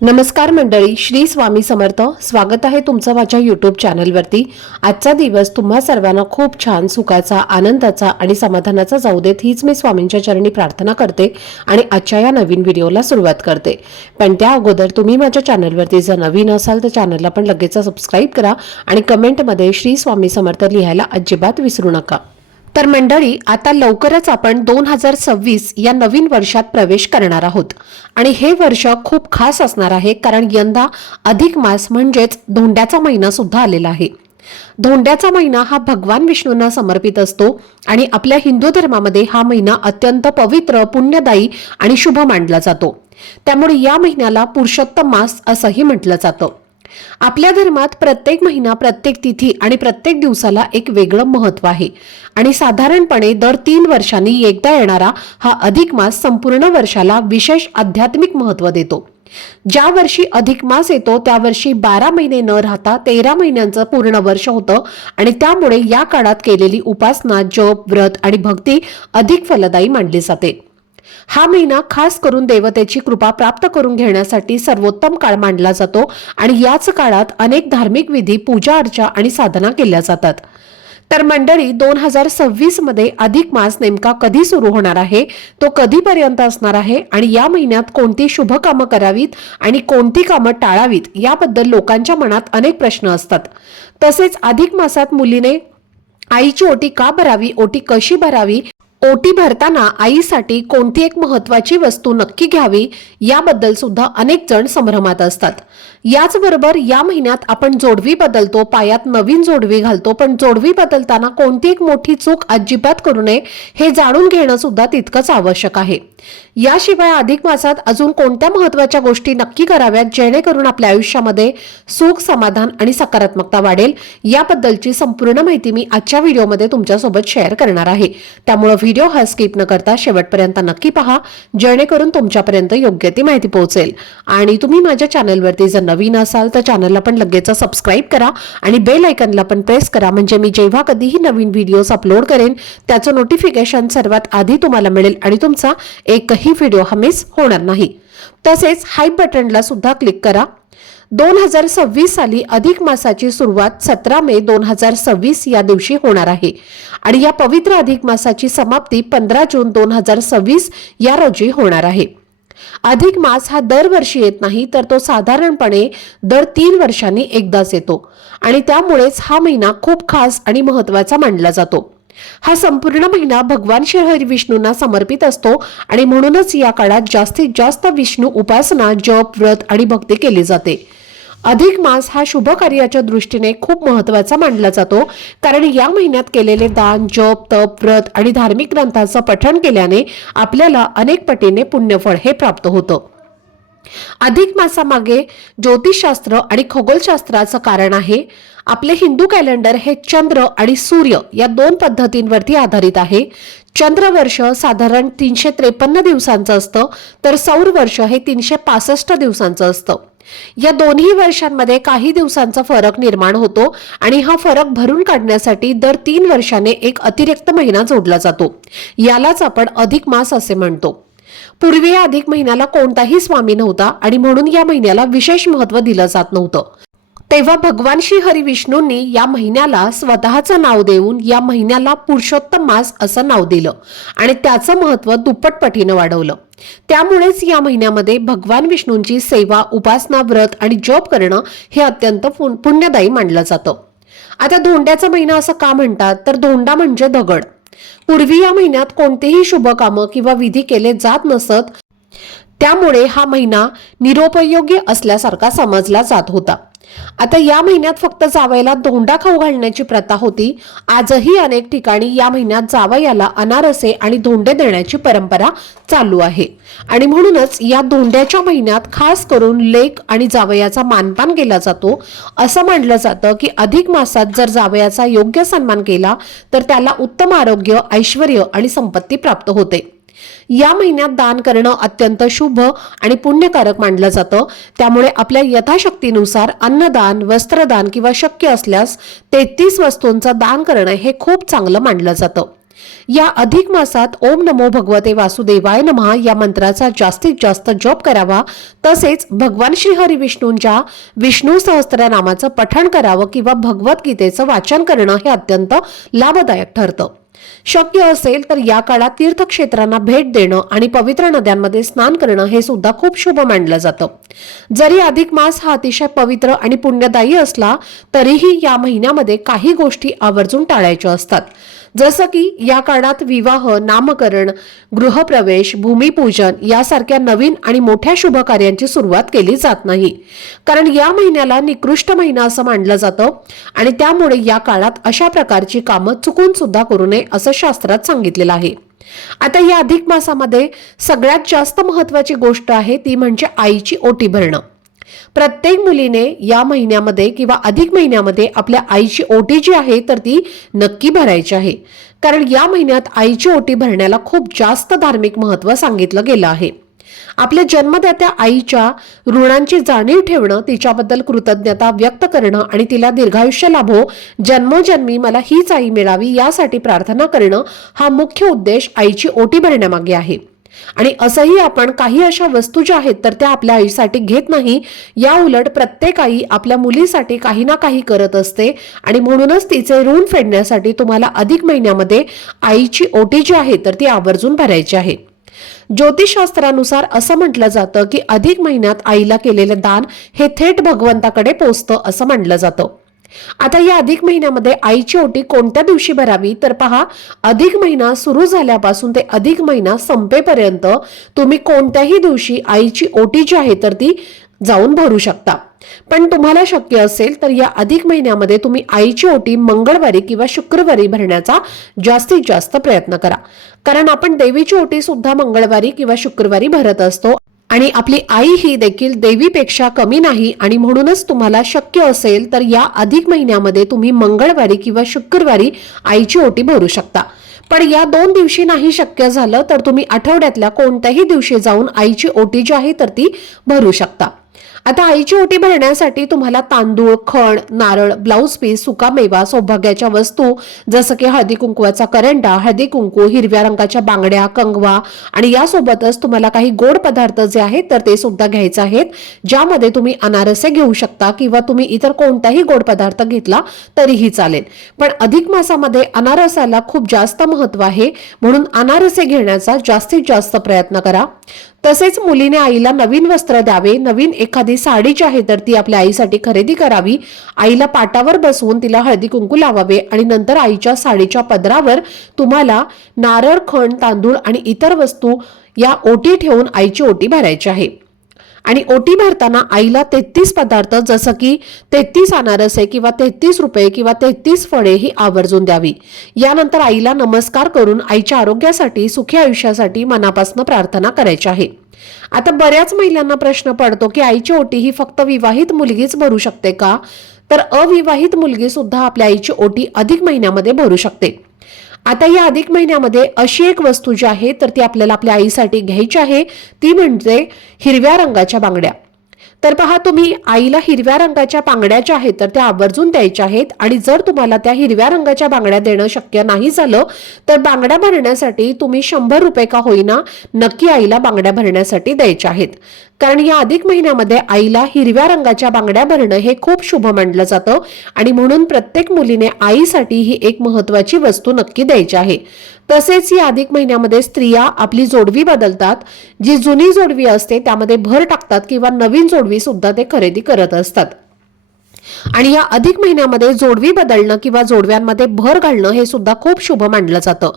नमस्कार मंडळी, श्री स्वामी समर्थ. स्वागत आहे तुमचं माझ्या यूट्यूब चॅनलवरती. आजचा दिवस तुम्हा सर्वांना खूप छान, सुखाचा, आनंदाचा आणि समाधानाचा जाऊ देत, हीच मी स्वामींच्या चरणी प्रार्थना करते आणि आजच्या या नवीन व्हिडिओला सुरुवात करते. पण त्या अगोदर तुम्ही माझ्या चॅनलवरती जर नवीन असाल तर चॅनलला पण लगेच सबस्क्राईब करा आणि कमेंटमध्ये श्री स्वामी समर्थ लिहायला अजिबात विसरू नका. तर मंडळी, आता लवकरच आपण 2026 या नवीन वर्षात प्रवेश करणार आहोत आणि हे वर्ष खूप खास असणार आहे, कारण यंदा अधिक मास म्हणजेच धोंड्याचा महिना सुद्धा आलेला आहे. धोंड्याचा महिना हा भगवान विष्णूंना समर्पित असतो आणि आपल्या हिंदू धर्मामध्ये हा महिना अत्यंत पवित्र, पुण्यदायी आणि शुभ मानला जातो. त्यामुळे या महिन्याला पुरुषोत्तम मास असंही म्हटलं जातं. आपल्या धर्मात प्रत्येक महिना, प्रत्येक तिथी आणि प्रत्येक दिवसाला एक वेगळं महत्व आहे आणि साधारणपणे दर 3 वर्षांनी एकदा येणारा हा अधिक मास संपूर्ण वर्षाला विशेष आध्यात्मिक महत्व देतो. ज्या वर्षी अधिक मास येतो त्या वर्षी 12 महिने न राहता 13 महिन्यांचं पूर्ण वर्ष होतं आणि त्यामुळे या काळात केलेली उपासना, जप, व्रत आणि भक्ती अधिक फलदायी मानली जाते. हा महिना खास करून देवतेची कृपा प्राप्त करून घेण्यासाठी सर्वोत्तम काळ मानला जातो आणि याच काळात अनेक धार्मिक विधी, पूजा अर्चा आणि साधना केल्या जातात. तर मंडळी, 2026 मध्ये अधिक मास नेमका कधी सुरू होणार आहे, तो कधीपर्यंत असणार आहे आणि या महिन्यात कोणती शुभ कामं करावीत आणि कोणती कामं टाळावीत याबद्दल लोकांच्या मनात अनेक प्रश्न असतात. तसेच अधिक मासात मुलीने आईची ओटी का भरावी, ओटी कशी भरावी, ओटी भरताना आईसाठी कोणती एक महत्वाची वस्तू नक्की घ्यावी याबद्दल सुद्धा अनेक जण संभ्रमात असतात. याचबरोबर या महिन्यात आपण जोडवी बदलतो, पायात नवीन जोडवी घालतो, पण जोडवी बदलताना कोणती एक मोठी चूक अजिबात करू नये हे जाणून घेणं सुद्धा तितकंच आवश्यक आहे. याशिवाय अधिक मासात अजून कोणत्या महत्वाच्या गोष्टी नक्की कराव्यात जेणेकरून आपल्या आयुष्यामध्ये सुख, समाधान आणि सकारात्मकता वाढेल याबद्दलची संपूर्ण माहिती मी आजच्या व्हिडिओमध्ये तुमच्यासोबत शेअर करणार आहे. त्यामुळे व्हिडिओ हा स्किप न करता शेवटपर्यंत नक्की पहा, जेणेकरून तुमच्यापर्यंत योग्य ती माहिती पोहोचेल. आणि तुम्ही माझ्या चॅनलवरती जर नवीन असाल तर चॅनलला पण लगेच सबस्क्राईब करा आणि बेल आयकॉनला पण प्रेस करा, म्हणजे मी जेव्हा कधीही नवीन व्हिडिओज अपलोड करेन त्याचं नोटिफिकेशन सर्वात आधी तुम्हाला मिळेल आणि तुमचा एकही व्हिडिओ हा मिस होणार नाही. तसेच हाईप बटनला सुद्धा क्लिक करा. 2026 साली अधिक मासाची सुरुवात 17 मे 2026 या दिवशी होणार आहे आणि या पवित्र अधिक मासाची समाप्ती 15 जून 2026 या रोजी होणार आहे. अधिक मास हा दरवर्षी येत नाही, तर तो साधारणपणे दर 3 वर्षांनी एकदाच येतो आणि त्यामुळेच हा महिना खूप खास आणि महत्त्वाचा मानला जातो. हा संपूर्ण महिना भगवान श्री हरी विष्णूंना समर्पित असतो आणि म्हणूनच या काळात जास्तीत जास्त विष्णू उपासना, जप, व्रत आणि भक्ती केली जाते. अधिक मास हा शुभ कार्याच्या दृष्टीने खूप महत्त्वाचा मानला जातो, कारण या महिन्यात केलेले दान, जप, तप, व्रत आणि धार्मिक ग्रंथांचं पठण केल्याने आपल्याला अनेक पटीने पुण्यफळ हे प्राप्त होतं. अधिक मासामागे ज्योतिषशास्त्र आणि खगोलशास्त्राचं कारण आहे. आपले हिंदू कॅलेंडर हे चंद्र आणि सूर्य या 2 पद्धतींवरती आधारित आहे. चंद्र वर्ष साधारण 353 दिवसांचं असतं, तर सौर वर्ष हे 365 दिवसांचं असतं. या दोन्ही वर्षांमध्ये काही दिवसांचा फरक निर्माण होतो आणि हा फरक भरून काढण्यासाठी दर 3 वर्षाने एक अतिरिक्त महिना जोडला जातो. यालाच आपण अधिक मास असे म्हणतो. पूर्वी या अधिक महिन्याला कोणताही स्वामी नव्हता आणि म्हणून या महिन्याला विशेष महत्त्व दिलं जात नव्हतं. तेव्हा भगवान श्री हरी विष्णूंनी या महिन्याला स्वतःचं नाव देऊन या महिन्याला पुरुषोत्तम मास असं नाव दिलं आणि त्याचं महत्त्व दुप्पटपटीनं वाढवलं. त्यामुळेच या महिन्यामध्ये भगवान विष्णूंची सेवा, उपासना, व्रत आणि जप करणं हे अत्यंत पुण्यदायी मानलं जातं. आता धोंड्याचा महिना असं का म्हणतात, तर धोंडा म्हणजे दगड. पूर्वी या महिन्यात कोणतेही शुभ कामं किंवा विधी केले जात नसत, त्यामुळे हा महिना निरुपयोगी असल्यासारखा समजला जात होता. आता या महिन्यात फक्त जावयाला धोंडा खाऊ घालण्याची प्रथा होती. आजही अनेक ठिकाणी या महिन्यात जावयाला अनारसे आणि धोंडे देण्याची परंपरा चालू आहे आणि म्हणूनच या धोंड्याच्या महिन्यात खास करून लेक आणि जावयाचा मानपान केला जातो. असं मानलं जातं की अधिक मासात जर जावयाचा योग्य सन्मान केला तर त्याला उत्तम आरोग्य, ऐश्वर्य आणि संपत्ती प्राप्त होते. या महिन्यात दान करणं अत्यंत शुभ आणि पुण्यकारक मानलं जातं. त्यामुळे आपल्या यथाशक्तीनुसार अन्नदान, वस्त्रदान किंवा शक्य असल्यास 33 वस्तूंचं दान करणं हे खूप चांगलं मानलं जातं. या अधिक मासात ओम नमो भगवते वासुदेवाय नमः या मंत्राचा जास्तीत जास्त जप करावा। तसेच भगवान श्री हरी विष्णूंच्या विष्णू सहस्त्रनामाचं पठण करावं किंवा भगवद्गीतेचं वाचन करणं हे अत्यंत लाभदायक ठरतं। शक्य असेल तर या काळात तीर्थक्षेत्रांना भेट देणं आणि पवित्र नद्यांमध्ये स्नान करणं हे सुद्धा खूप शुभ मानलं जातं। जरी अधिक मास हा अतिशय पवित्र आणि पुण्यदायी असला तरीही या महिन्यामध्ये काही गोष्टी आवर्जून टाळायच्या असतात। जसं की या काळात विवाह, नामकरण, गृहप्रवेश, भूमिपूजन यासारख्या नवीन आणि मोठ्या शुभ कार्यांची सुरुवात केली जात नाही, कारण या महिन्याला निकृष्ट महिना असं मानलं जातं आणि त्यामुळे या काळात अशा प्रकारची कामं चुकून सुद्धा करू नये असं शास्त्रात सांगितलेलं आहे। आता या अधिक मासामध्ये सगळ्यात जास्त महत्त्वाची गोष्ट आहे ती म्हणजे आईची ओटी भरणं। प्रत्येक मुलीने या महिन्यामध्ये किंवा अधिक महिन्यामध्ये आपल्या आईची ओटी जी आहे तर ती नक्की भरायची आहे, कारण या महिन्यात आईची ओटी भरण्याला खूप जास्त धार्मिक महत्त्व सांगितलं गेलं आहे। आपल्या जन्मदात्या आईच्या ऋणांची जाणीव ठेवणं, तिच्याबद्दल कृतज्ञता व्यक्त करणं आणि तिला दीर्घायुष्य लाभो, जन्मोजन्मी मला हीच आई मिळावी यासाठी प्रार्थना करणं हा मुख्य उद्देश आईची ओटी भरण्यामागे आहे। आणि असंही आपण काही अशा वस्तू ज्या आहेत तर त्या आपल्या आईसाठी घेत नाही, या उलट प्रत्येक आई आपल्या मुलीसाठी काही ना काही करत असते आणि म्हणूनच तिचे ऋण फेडण्यासाठी तुम्हाला अधिक महिन्यामध्ये आईची ओटी जी आहे तर ती आवर्जून भरायची आहे। ज्योतिषशास्त्रानुसार असं म्हटलं जातं की अधिक महिन्यात आईला केलेलं दान हे थेट भगवंताकडे पोहोचतं असं म्हटलं जातं। आता या अधिक महिन्यामध्ये आईची ओटी कोणत्या दिवशी भरावी तर पहा, अधिक महिना सुरू झाल्यापासून ते अधिक महिना संपेपर्यंत तुम्ही कोणत्याही दिवशी आईची ओटी जी आहे तर ती जाऊन भरू शकता। पण तुम्हाला शक्य असेल तर या अधिक महिन्यामध्ये तुम्ही आईची ओटी मंगळवारी किंवा शुक्रवारी भरण्याचा जास्तीत जास्त प्रयत्न करा, कारण आपण देवीची ओटी सुद्धा मंगळवारी किंवा शुक्रवारी भरत असतो आणि आपली आई ही देखील देवीपेक्षा कमी नाही आणि म्हणूनच तुम्हाला शक्य असेल तर या अधिक महिन्यामध्ये तुम्ही मंगळवारी किंवा शुक्रवारी आईची ओटी भरू शकता। पण या 2 दिवशी नाही शक्य झालं तर तुम्ही आठवड्यातल्या कोणत्याही दिवशी जाऊन आईची ओटी जी आहे तर ती भरू शकता। आता आईची ओटी भरण्यासाठी तुम्हाला तांदूळ, खण, नारळ, ब्लाउज पीस, सुकामेवा, सौभाग्याच्या वस्तू जसं की हळदी कुंकवाचा करंडा, हळदी कुंकू, हिरव्या रंगाच्या बांगड्या, कंगवा आणि यासोबतच तुम्हाला काही गोड पदार्थ जे आहेत तर ते सुद्धा घ्यायचे आहेत, ज्यामध्ये तुम्ही अनारसे घेऊ शकता किंवा तुम्ही इतर कोणताही गोड पदार्थ घेतला तरीही चालेल। पण अधिक मासामध्ये अनारसाला खूप जास्त महत्त्व आहे, म्हणून अनारसे घेण्याचा जास्तीत जास्त प्रयत्न करा। तसेच मुलीने आईला नवीन वस्त्र द्यावे, नवीन एखादी साडी जी आहे तर ती आपल्या आईसाठी खरेदी करावी, आईला पाटावर बसवून तिला हळदी कुंकू लावावे आणि नंतर आईच्या साडीच्या पदरावर तुम्हाला नारळ, खण, तांदूळ आणि इतर वस्तू या ओटी ठेवून आईची ओटी भरायची आहे। आणि ओटी भरताना आईला 33 पदार्थ जसं की 33 अनारसे किंवा 33 रुपये किंवा 33 फळे ही आवर्जून द्यावी। यानंतर आईला नमस्कार करून आईच्या आरोग्यासाठी, सुखी आयुष्यासाठी मनापासून प्रार्थना करायची आहे। आता बऱ्याच महिलांना प्रश्न पडतो की आईची ओटी ही फक्त विवाहित मुलगीच भरू शकते का? तर अविवाहित मुलगी सुद्धा आपल्या आईची ओटी अधिक महिन्यामध्ये भरू शकते। आता या अधिक महिन्यामध्ये अशी एक वस्तू जी आहे तर ती आपल्याला आपल्या आईसाठी घ्यायची आहे, ती म्हणजे हिरव्या रंगाच्या बांगड्या। तर पहा, तुम्ही आईला हिरव्या रंगाच्या बांगड्या ज्या आहेत तर त्या आवर्जून द्यायच्या आहेत आणि जर तुम्हाला त्या हिरव्या रंगाच्या बांगड्या देणं शक्य नाही झालं तर बांगड्या भरण्यासाठी तुम्ही 100 रुपये का होईना नक्की आईला बांगड्या भरण्यासाठी द्यायच्या आहेत, कारण या अधिक महिन्यामध्ये आईला हिरव्या रंगाच्या बांगड्या भरणं हे खूप शुभ मानलं जातं आणि म्हणून प्रत्येक मुलीने आईसाठी ही एक महत्त्वाची वस्तू नक्की द्यायची आहे। तसेच या अधिक महिन्यामध्ये स्त्रिया आपली जोडवी बदलतात, जी जुनी जोडवी असते त्यामध्ये भर टाकतात किंवा नवीन जोडवी सुद्धा ते खरेदी करत असतात। आणि या अधिक महिन्यामध्ये जोडवी बदलणं किंवा जोडव्यांमध्ये भर घालणं हे सुद्धा खूप शुभ मानलं जातं।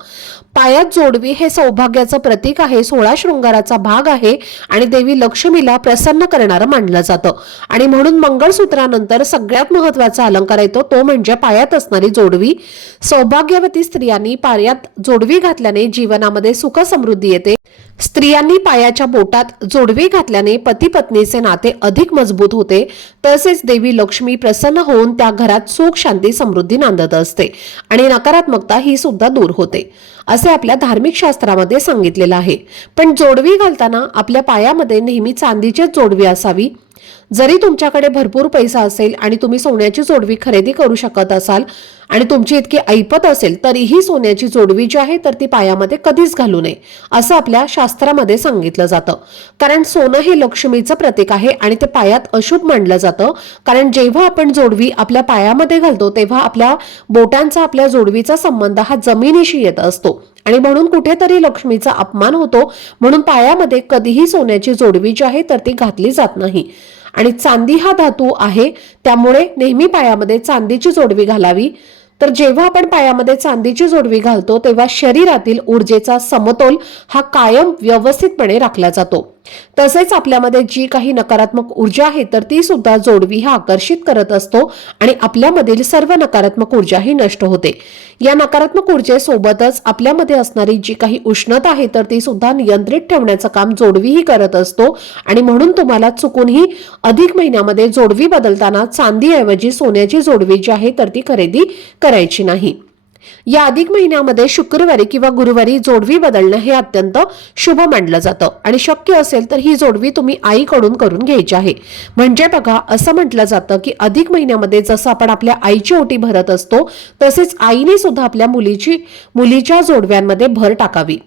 पायात जोडवी हे सौभाग्याचं प्रतीक आहे, 16 शृंगाराचा भाग आहे आणि देवी लक्ष्मीला प्रसन्न करणारं मानलं जातं आणि म्हणून मंगळसूत्रानंतर सगळ्यात महत्त्वाचा अलंकार येतो तो म्हणजे पायात असणारी जोडवी। सौभाग्यवती स्त्रियांनी पायात जोडवी घातल्याने जीवनामध्ये सुख समृद्धी येते। स्त्रियांनी पायाच्या बोटात जोडवी घातल्याने पती पत्नीचे नाते अधिक मजबूत होते, तसेच देवी लक्ष्मी प्रसन्न होऊन त्या घरात सुख, शांती, समृद्धी नांदत असते आणि नकारात्मकता ही सुद्धा दूर होते असे आपल्या धार्मिक शास्त्रामध्ये सांगितलेलं आहे। पण जोडवी घालताना आपल्या पायामध्ये नेहमी चांदीची जोडवी असावी। जरी तुमच्याकडे भरपूर पैसा असेल आणि तुम्ही सोन्याची जोडवी खरेदी करू शकत असाल आणि तुमची इतकी ऐपत असेल तरीही सोन्याची जोडवी जी आहे तर ती पायामध्ये कधीच घालू नये असं आपल्या शास्त्रामध्ये सांगितलं जातं. कारण सोनं हे लक्ष्मीचं प्रतीक आहे आणि ते पायात अशुभ मानलं जातं. कारण जेव्हा आपण जोडवी आपल्या पायामध्ये घालतो तेव्हा आपल्या बोटांचा आपल्या जोडवीचा संबंध हा जमिनीशी येत असतो आणि म्हणून कुठेतरी लक्ष्मीचा अपमान होतो. म्हणून पायामध्ये कधीही सोन्याची जोडवी जी आहे तर ती घातली जात नाही. आणि चांदी हा धातू आहे त्यामुळे नेहमी पायामध्ये चांदीची जोडवी घालावी. तर जेव्हा आपण पायामध्ये चांदीची जोडवी घालतो तेव्हा शरीरातील ऊर्जेचा समतोल हा कायम व्यवस्थितपणे राखला जातो. तसेच आपल्यामध्ये जी काही नकारात्मक ऊर्जा आहे तर ती सुद्धा जोडवी हा आकर्षित करत असतो आणि आपल्यामधील सर्व नकारात्मक ऊर्जा ही नष्ट होते. या नकारात्मक ऊर्जेसोबतच आपल्यामध्ये असणारी जी काही उष्णता आहे तर ती सुद्धा नियंत्रित ठेवण्याचं काम जोडवीही करत असतो. आणि म्हणून तुम्हाला चुकूनही अधिक महिन्यामध्ये जोडवी बदलताना चांदीऐवजी सोन्याची जोडवी जी आहे तर ती खरेदी करायची नाही. या अधिक महिन्यामध्ये शुक्रवारी किंवा गुरुवारी जोडवी बदलणं हे अत्यंत शुभ मानलं जातं आणि शक्य असेल तर ही जोडवी तुम्ही आईकडून करून घ्यायची आहे. म्हणजे बघा असं म्हटलं जातं की अधिक महिन्यामध्ये जसं आपण आपल्या आईची ओटी भरत असतो तसेच आईने सुद्धा आपल्या मुलीच्या जोडव्यांमध्ये भर टाकावी,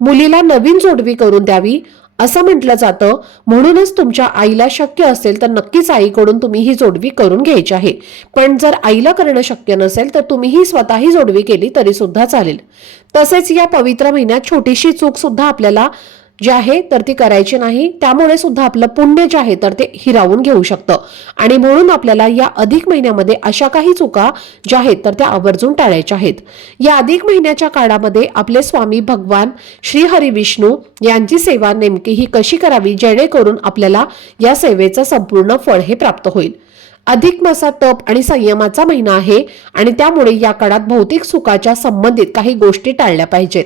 मुलीला नवीन जोडवी करून द्यावी असं म्हटलं जातं. म्हणूनच तुमच्या आईला शक्य असेल तर नक्कीच आईकडून तुम्ही ही जोडवी करून घ्यायची आहे. पण जर आईला करणं शक्य नसेल तर तुम्हीही स्वतःही जोडवी केली तरी सुद्धा चालेल. तसेच या पवित्र महिन्यात छोटीशी चूक सुद्धा आपल्याला जे आहे तर ती करायची नाही. त्यामुळे सुद्धा आपलं पुण्य जे आहे तर ते हिरावून घेऊ शकतं आणि म्हणून आपल्याला या अधिक महिन्यामध्ये अशा काही चुका ज्या आहेत तर त्या आवर्जून टाळायच्या आहेत. या अधिक महिन्याच्या काळामध्ये आपले स्वामी भगवान श्री हरी विष्णू यांची सेवा नेमकी ही कशी करावी जेणेकरून आपल्याला या सेवेचं संपूर्ण फळ हे प्राप्त होईल. अधिक मासात तप आणि संयमाचा महिना आहे आणि त्यामुळे या काळात भौतिक सुखाच्या संबंधित काही गोष्टी टाळल्या पाहिजेत.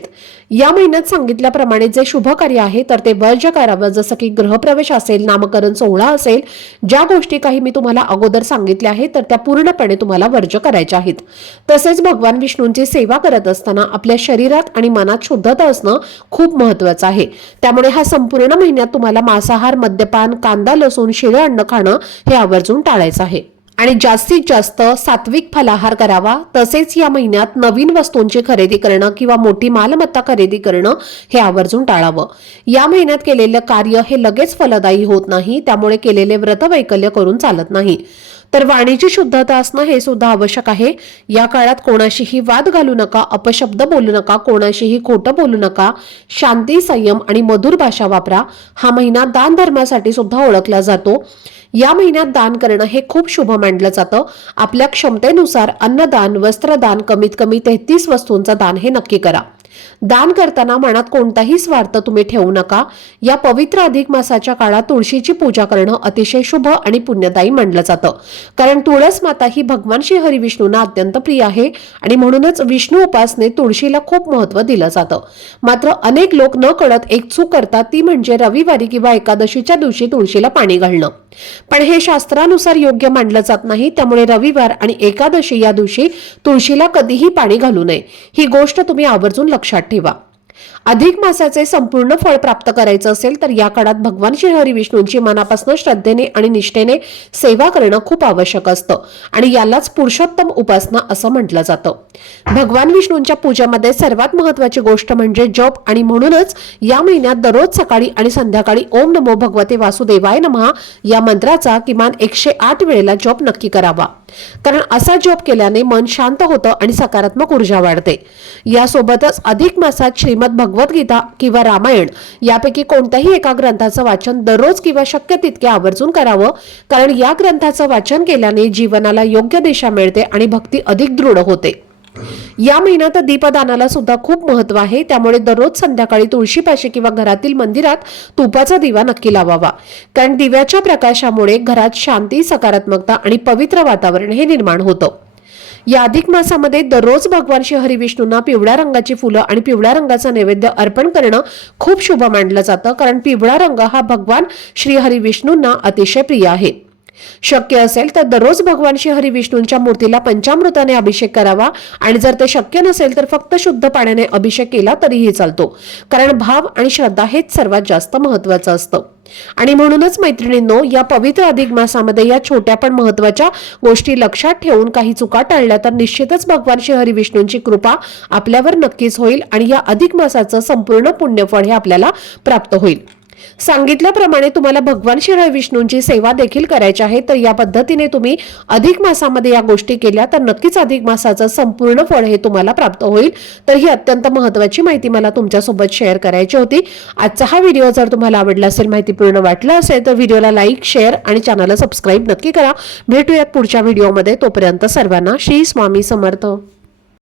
या महिन्यात सांगितल्याप्रमाणे जे शुभ कार्य आहे तर ते वर्ज्य करावं, जसं की गृहप्रवेश असेल, नामकरण सोहळा असेल. ज्या गोष्टी काही मी तुम्हाला अगोदर सांगितल्या आहेत तर त्या पूर्णपणे तुम्हाला वर्ज्य करायच्या आहेत. तसेच भगवान विष्णूंची सेवा करत असताना आपल्या शरीरात आणि मनात शुद्धता असणं खूप महत्वाचं आहे. त्यामुळे हा संपूर्ण महिन्यात तुम्हाला मांसाहार, मद्यपान, कांदा, लसूण, शिळे अन्न खाणं हे आवर्जून टाळायचं आहे आणि जास्तीत जास्त सात्विक फलाहार करावा. तसेच या महिन्यात नवीन वस्तूंची खरेदी करणं किंवा मोठी मालमत्ता खरेदी करणं हे आवर्जून टाळावं. या महिन्यात केलेलं कार्य हे लगेच फलदायी होत नाही, त्यामुळे केलेले व्रतवैकल्य करून चालत नाही. तर वाणीची शुद्धता असणं हे सुद्धा आवश्यक आहे. या काळात कोणाशीही वाद घालू नका, अपशब्द बोलू नका, कोणाशीही खोटं बोलू नका, शांती, संयम आणि मधुर भाषा वापरा. हा महिना दान धर्मासाठी सुद्धा ओळखला जातो. या महिन्यात दान करणं हे खूप शुभ मानलं जातं. आपल्या क्षमतेनुसार अन्नदान, वस्त्रदान, कमीत कमी 33 वस्तूंचं दान हे नक्की करा. दान करताना मनात कोणताही स्वार्थ तुम्ही ठेवू नका. या पवित्र अधिक मासाच्या काळात तुळशीची पूजा करणं अतिशय शुभ आणि पुण्यदायी मानलं जातं. कारण तुळस माता ही भगवान श्री हरी विष्णूंना अत्यंत प्रिय आहे आणि म्हणूनच विष्णू उपासनेत तुळशीला खूप महत्त्व दिलं जातं. मात्र अनेक लोक न कळत एक चूक करतात, ती म्हणजे रविवारी किंवा एकादशीच्या दिवशी तुळशीला पाणी घालणं. पण हे शास्त्रानुसार योग्य मानलं जात नाही. त्यामुळे रविवार आणि एकादशी या दिवशी तुळशीला कधीही पाणी घालू नये. ही गोष्ट तुम्ही आवर्जून लक्षात ठेवा. अधिक मासाचे संपूर्ण फळ प्राप्त करायचं असेल तर या काळात भगवान श्री हरी विष्णूंची मनापासून श्रद्धेने आणि निष्ठेने सेवा करणं खूप आवश्यक असतं आणि यालाच पुरुषोत्तम उपासना असं म्हटलं जातं. भगवान विष्णूंच्या पूजेमध्ये सर्वात महत्वाची गोष्ट म्हणजे जप आणि म्हणूनच या महिन्यात दररोज सकाळी आणि संध्याकाळी ओम नमो भगवते वासुदेवाय नमः या मंत्राचा किमान 108 वेळेला जप नक्की करावा. कारण असा जप केल्याने मन शांत होतं आणि सकारात्मक ऊर्जा वाढते. यासोबतच अधिक मासात श्रीमद भगवद्गीता किंवा रामायण यापैकी कोणत्याही एका ग्रंथाचं वाचन दररोज किंवा शक्य तितके आवर्जून करावं. कारण या ग्रंथाचं वाचन केल्याने जीवनाला योग्य दिशा मिळते आणि भक्ती अधिक दृढ होते. या महिन्यात दीपदानाला सुद्धा खूप महत्व आहे. त्यामुळे दररोज संध्याकाळी तुळशीपाशी किंवा घरातील मंदिरात तुपाचा दिवा नक्की लावावा. कारण दिव्याच्या प्रकाशामुळे घरात शांती, सकारात्मकता आणि पवित्र वातावरण हे निर्माण होतं. या अधिक मासामध्ये दररोज भगवान श्री हरी विष्णूंना पिवळ्या रंगाची फुलं आणि पिवळ्या रंगाचा नैवेद्य अर्पण करणं खूप शुभ मानलं जातं. कारण पिवळा रंग हा भगवान श्री हरी विष्णूंना अतिशय प्रिय आहे. शक्य असेल तर दररोज भगवान श्री हरी विष्णूंच्या मूर्तीला पंचामृताने अभिषेक करावा आणि जर ते शक्य नसेल तर फक्त शुद्ध पाण्याने अभिषेक केला तरीही चालतो, कारण भाव आणि श्रद्धा हेच सर्वात जास्त महत्त्वाचं असतं. आणि म्हणूनच मैत्रिणींनो, या पवित्र अधिक मासामध्ये या छोट्या पण महत्त्वाच्या गोष्टी लक्षात ठेवून काही चुका टाळल्या तर निश्चितच भगवान श्री हरी विष्णूंची कृपा आपल्यावर नक्कीच होईल आणि या अधिक मासाचं संपूर्ण पुण्यफळ हे आपल्याला प्राप्त होईल. सांगितल्याप्रमाणे तुम्हाला भगवान श्री हरी विष्णूंची सेवा देखील करायची आहे, तर या पद्धतीने तुम्ही अधिक मासामध्ये या गोष्टी केल्या तर नक्कीच अधिक मासाचं संपूर्ण फळ हे तुम्हाला प्राप्त होईल. तर ही अत्यंत महत्त्वाची माहिती मला तुमच्यासोबत शेअर करायची होती. आजचा हा व्हिडिओ जर तुम्हाला आवडला असेल, माहितीपूर्ण वाटला असेल तर व्हिडिओला लाईक, शेअर आणि चॅनलला सबस्क्राईब नक्की करा. भेटूयात पुढच्या व्हिडिओमध्ये. तोपर्यंत सर्वांना श्री स्वामी समर्थ.